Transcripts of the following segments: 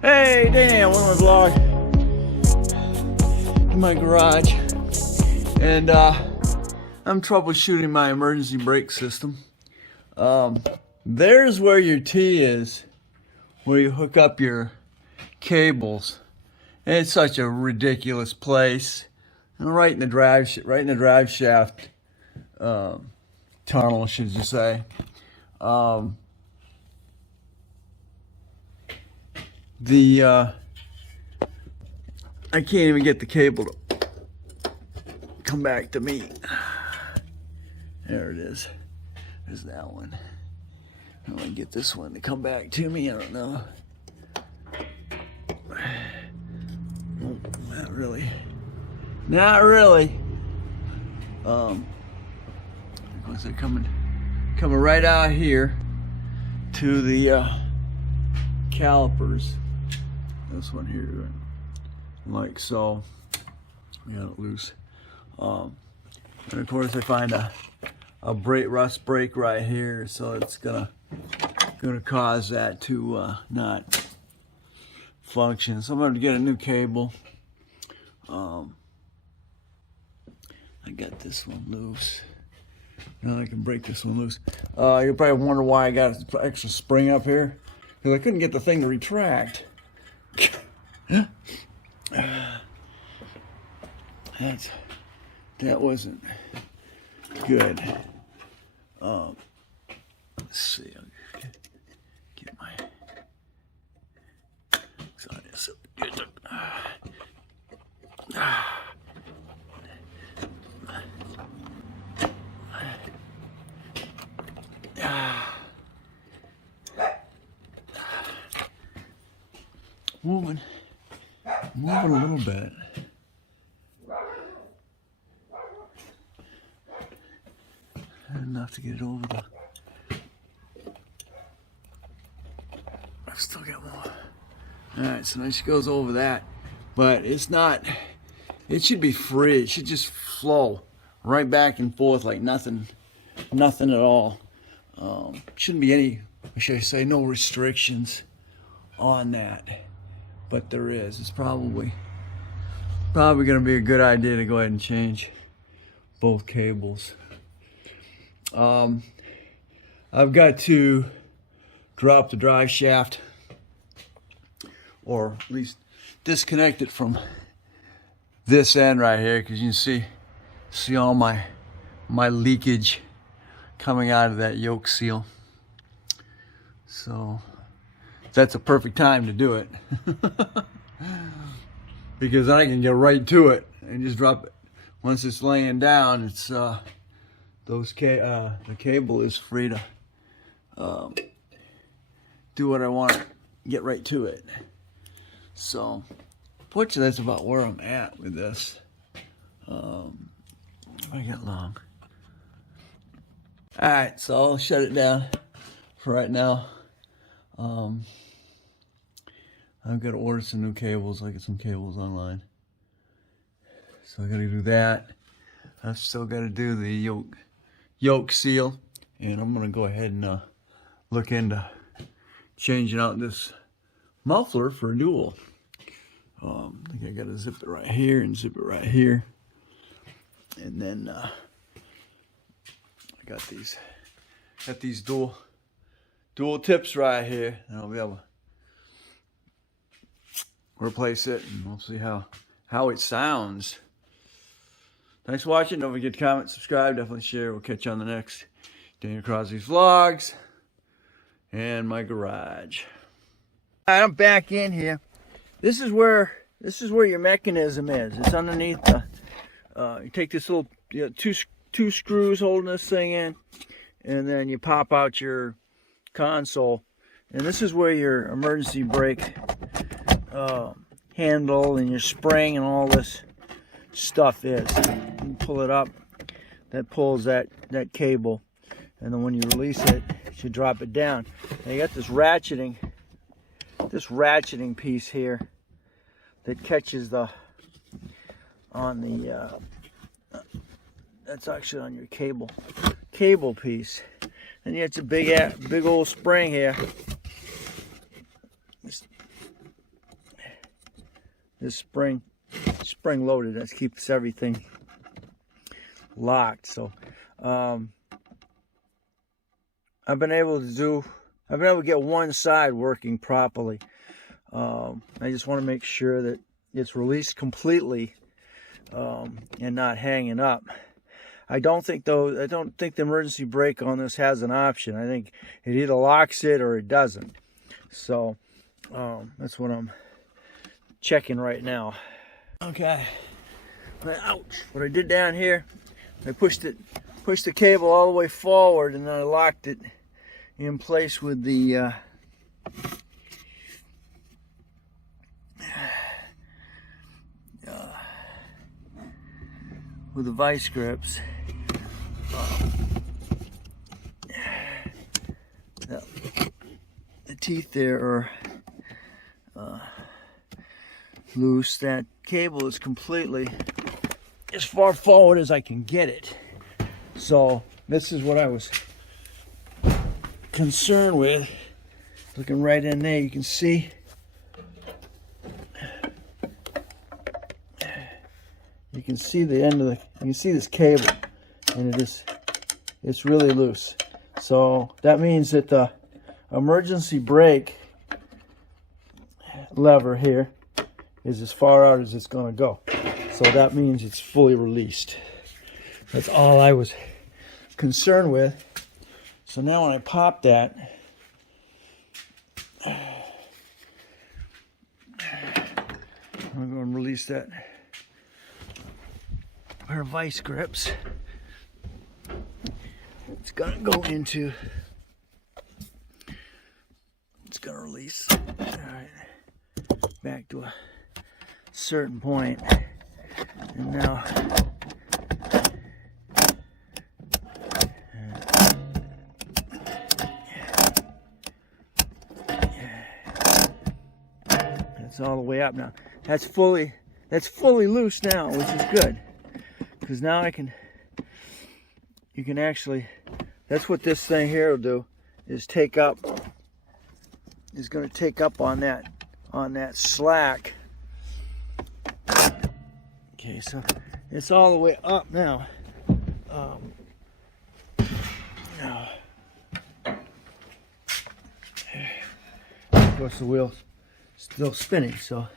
Hey, Dan, one more vlog in my garage, and I'm troubleshooting my emergency brake system. There's where your T is, where you hook up your cables. And it's such a ridiculous place, and right in the drive shaft tunnel, should you say? I can't even get the cable to come back to me. There it is. There's that one. How do I get this one to come back to me? I don't know. Not really. Not really. Of course, they're coming right out here to the calipers. This one here, like so. I got it loose. And of course, I find a rust brake right here, so it's gonna cause that to not function. So I'm going to get a new cable. I got this one loose. Now I can break this one loose. You probably wonder why I got an extra spring up here, because I couldn't get the thing to retract. That wasn't good. Let's see. I'll get my. Moving a little bit. Enough to get it over the. I've still got more. Alright, so now she goes over that, but it's not, it should be free. It should just flow right back and forth like nothing at all. Shouldn't be any, or should I say, no restrictions on that, but there is. It's probably going to be a good idea to go ahead and change both cables. I've got to drop the drive shaft, or at least disconnect it from this end right here, because you can see all my leakage coming out of that yoke seal. So that's a perfect time to do it. Because then I can get right to it and just drop it. Once it's laying down, it's the cable is free to do what I want, get right to it. So fortunately, that's about where I'm at with this. I get long. All right, so I'll shut it down for right now. I've got to order some new cables. I get some cables online, so I got to do that. I've still got to do the yoke seal, and I'm gonna go ahead and look into changing out this muffler for a dual. I think I gotta zip it right here and zip it right here, and then I got these dual tips right here, and I'll be able to replace it, and we'll see how it sounds. Thanks for watching. Don't forget to comment, subscribe, definitely share. We'll catch you on the next Daniel Crosby's vlogs and my garage. All right, I'm back in here. This is where your mechanism is. It's underneath the. You take this little two screws holding this thing in, and then you pop out your console, and this is where your emergency brake handle and your spring and all this stuff is. You pull it up, that pulls that cable, and then when you release it, you should drop it down. Now you got this ratcheting piece here that catches that's actually on your cable piece, and it's a big old spring here. this spring loaded. That keeps everything locked. So I've been able to get one side working properly. I just want to make sure that it's released completely and not hanging up. I don't think the emergency brake on this has an option. I think it either locks it or it doesn't. So that's what I'm checking right now. Okay. Ouch. What I did down here, I pushed the cable all the way forward, and then I locked it in place with the vice grips. The teeth there are loose. That cable is completely as far forward as I can get it. So this is what I was concerned with. Looking right in there, you can see the end of the, you can see this cable, and it's really loose. So that means that the emergency brake lever here is as far out as it's going to go. So that means it's fully released. That's all I was concerned with. So now when I pop that, I'm going to release that pair of vice grips. It's going to go into, it's going to release. All right, back to a certain point. And now that's all the way up now. That's fully loose now, which is good, because now you can actually, that's what this thing here will do, is going to take up on that slack. Okay, so it's all the way up now. Of course, the wheel's still spinning, so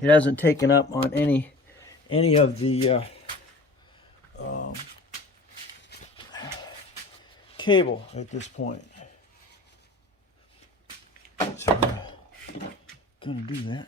it hasn't taken up on any of the cable at this point. So we're gonna do that.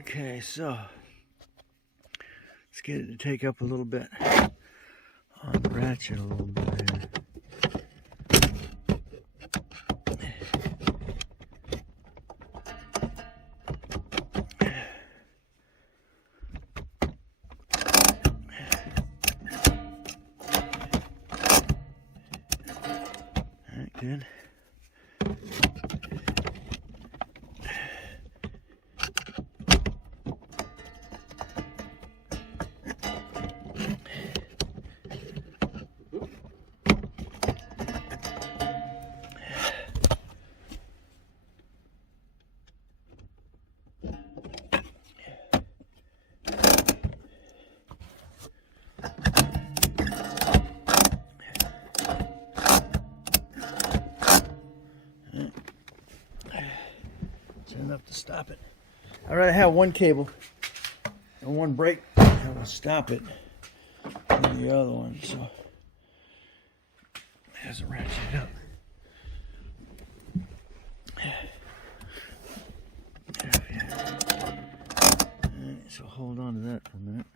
Okay, so let's get it to take up a little bit on the ratchet a little bit here. Good. Enough to stop it. I'd rather have one cable and one brake that will stop it than the other one, so it hasn't ratcheted up. Alright, so hold on to that for a minute.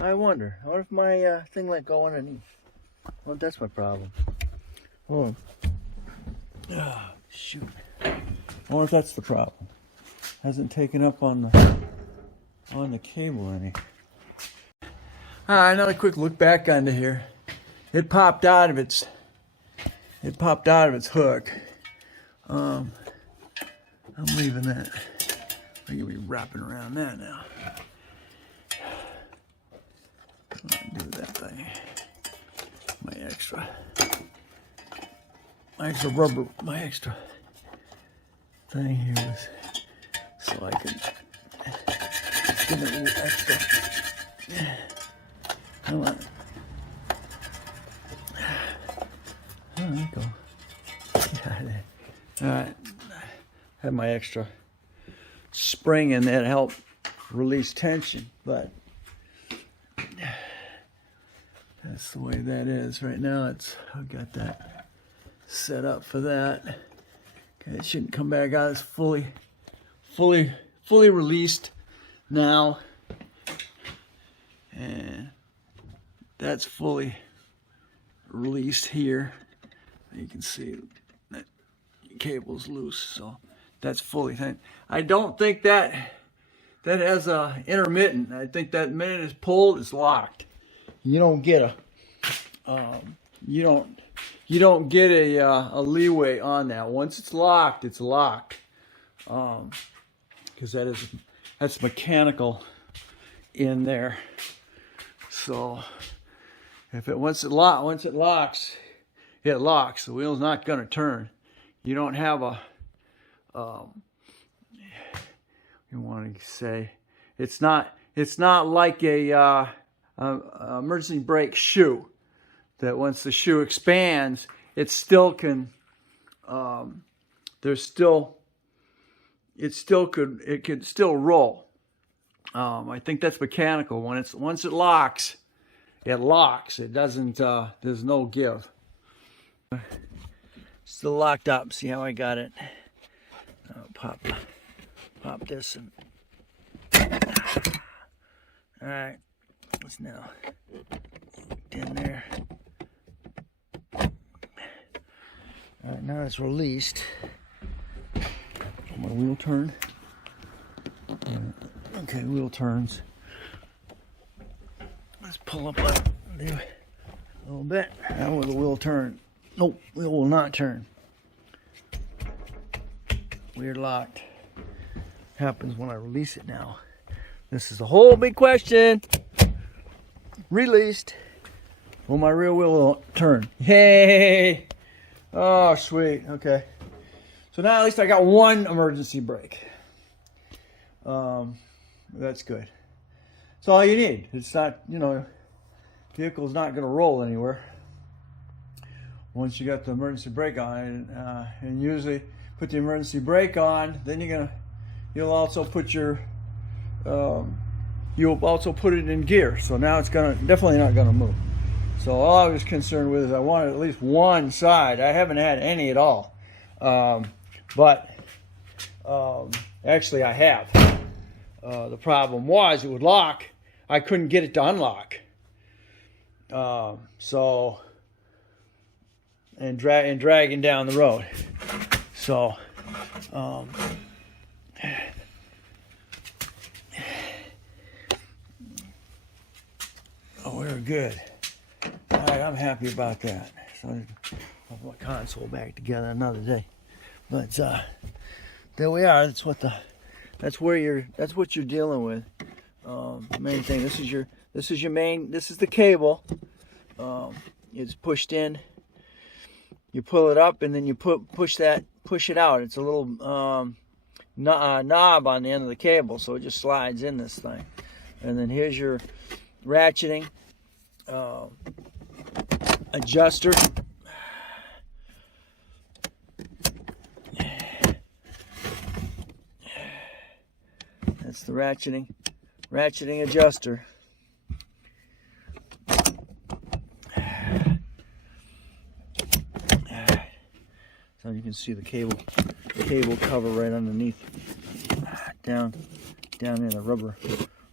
I wonder if my thing let go underneath. Well, that's my problem. Hold on. Oh, shoot. I wonder if that's the problem. Hasn't taken up on the cable any. Another quick look back onto here. It popped out of its hook. I'm leaving that. I'm gonna be wrapping around that now. Do that thing. My extra rubber, my extra thing here was so I can give it a little extra. Come on. There we go. Get out of there. All right. Had my extra spring in there to help release tension, but that's the way that is right now. I've got that set up for that. Okay, it shouldn't come back out. It's fully released now, and that's fully released here. You can see that cable's loose, so that's fully. I don't think that has a intermittent. I think that minute it's pulled, it's locked. You don't get a leeway on that. Once it's locked, it's locked. Because that's mechanical in there. So if once it locks, it locks. The wheel's not going to turn. You don't have you want to say it's not like a emergency brake shoe that once the shoe expands, it still can. It could still roll. I think that's mechanical. Once it locks, it locks. It doesn't. There's no give. Still locked up. See how I got it? Pop this and. All right. It's now in there. All right, now it's released. My wheel turn. Okay, wheel turns. Let's pull up a little bit. Now will the wheel turn? Nope, wheel will not turn. Weird locked. Happens when I release it now. This is a whole big question. Released. Will my rear wheel turn? Yay! Oh, sweet. Okay. So now at least I got one emergency brake. That's good. That's all you need. It's not, vehicle's not going to roll anywhere once you got the emergency brake on. And usually put the emergency brake on, then you'll also put your you'll also put it in gear. So now it's definitely not gonna move. So all I was concerned with is I wanted at least one side. I haven't had any at all, but actually I have. The problem was it would lock. I couldn't get it to unlock. And dragging down the road. So we're good. All right, I'm happy about that. So I'll put my console back together another day. But there we are. That's what you're dealing with. The main thing. This is the cable. It's pushed in. You pull it up and then you push it out. It's a little knob on the end of the cable, so it just slides in this thing. And then here's your ratcheting adjuster. That's the ratcheting adjuster. So you can see the cable cable cover right underneath, down in the rubber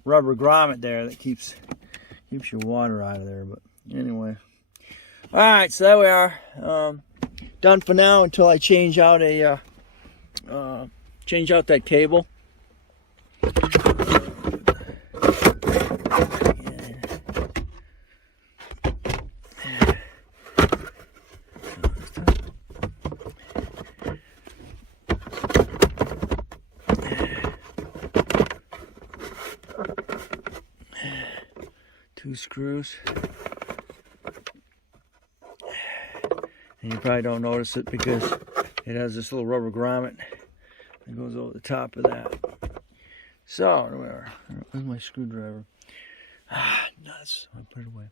grommet there that keeps your water out of there. But anyway, all right, so there we are. Done for now until I change out that cable. Two screws. And you probably don't notice it because it has this little rubber grommet that goes over the top of that. So, where's my screwdriver? Nuts. I put it away.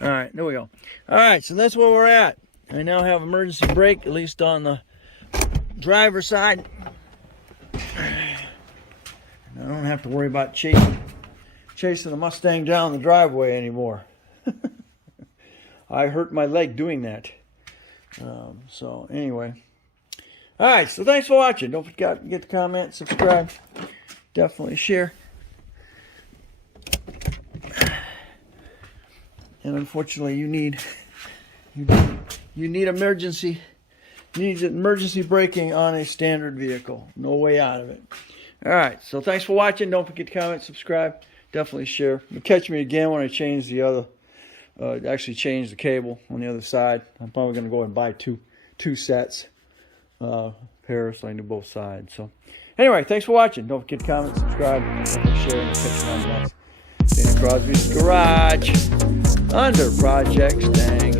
All right, there we go. All right, so that's where we're at. I now have emergency brake, at least on the driver's side. And I don't have to worry about chasing the Mustang down the driveway anymore. I hurt my leg doing that. So anyway, all right, so thanks for watching. Don't forget to comment, subscribe, definitely share. And unfortunately, you need emergency braking on a standard vehicle. No way out of it. All right, so thanks for watching. Don't forget to comment, subscribe, definitely share. You'll catch me again when I change the other. Actually change the cable on the other side. I'm probably going to go and buy two sets, pairs, so I can do both sides. So anyway, thanks for watching. Don't forget to comment, subscribe, share, and catch you on the next Dana Crosby's Garage under Project Stang.